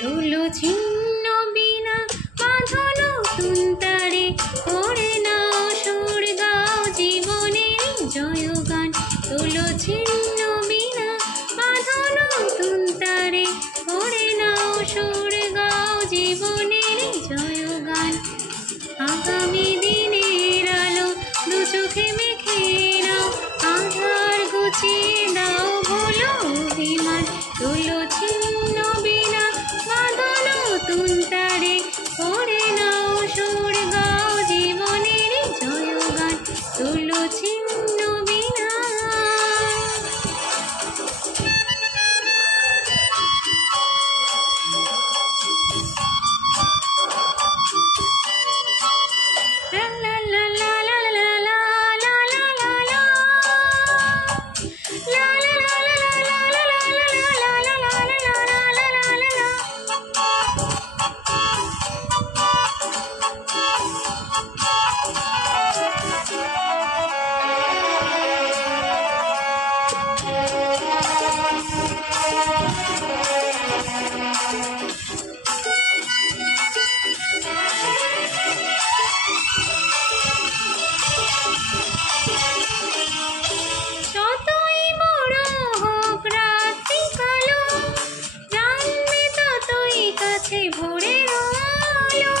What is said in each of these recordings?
তুলো ছিন্ন বিনা বাঁধলো তুন্তারে করে নাও সুর গাও জীবনের জয়গান। তুলো ছিন্ন বিনা বাঁধলো তুন্তারে করে নাও সুর গাও জীবনের জয়গান। আগামী দিনের আলো দু চোখে মেখে নাও, আধার ঘুচিয়ে দাও ভুলো অভিমান। তুলো ছিন্ন বিনা বাঁধলো তুন্তারে করে নাও সুর গাও জীবনের জয়গান। তুলো ছিন্ন বিনা। ভোরের আলো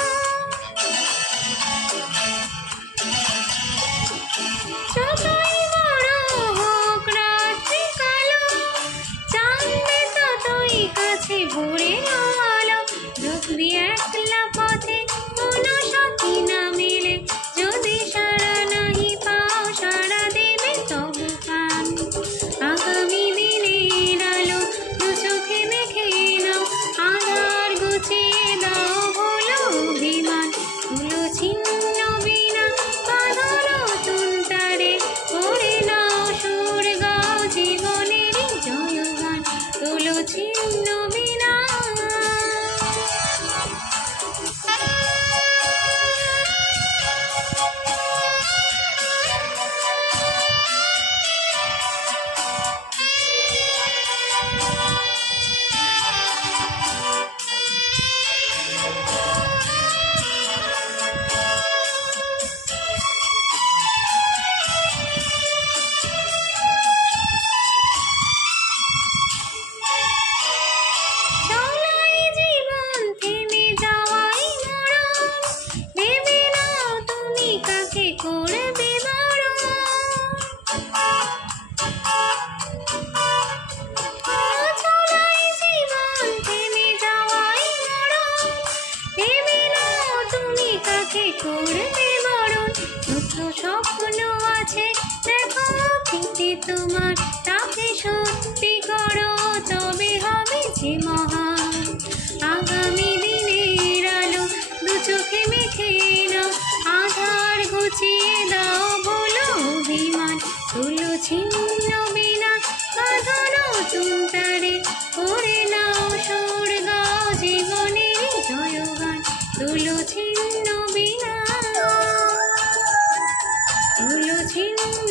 যতই বড় হোক রাত্রি কালো, জানবে ততই কাছে ভোরের আলো। যদি একলা পথে কোনো সাথী না মেলে, যদি সারা নাহি পাও সারা দেবে তবু প্রাণ। আগামী দিনের আলো দু চোখে মেখে নাও, আধার ঘুচিয়ে দাও ভুলো অভিমান। তুলো ছিন্ন বিনা বাঁধলো তুন্তারে করে নাও সুর গাও জীবনের জয়গান। তুলো ছিন্ন বিনা। করবে বড় চলাই জীবন থেমে যাওয়াই মরণ, ভেবে নাও তুমি কাকে করবে বরণ। দুঃখ স্বপ্ন আছে দেখো অতীতে তোমার, তাকে সত্যি করো তবে হবে যে মহান। আগামী দিনের আলো দু চোখে মেখে নাও, আধার ঘুচিয়ে দাও ভুলো অভিমান। তুলো ছিন্ন বিনা বাঁধলো তুন্তারে করে নাও সুর গাও জীবনের জয়গান। তুলো ছিন্ন বিনা। তুলো ছিন্ন।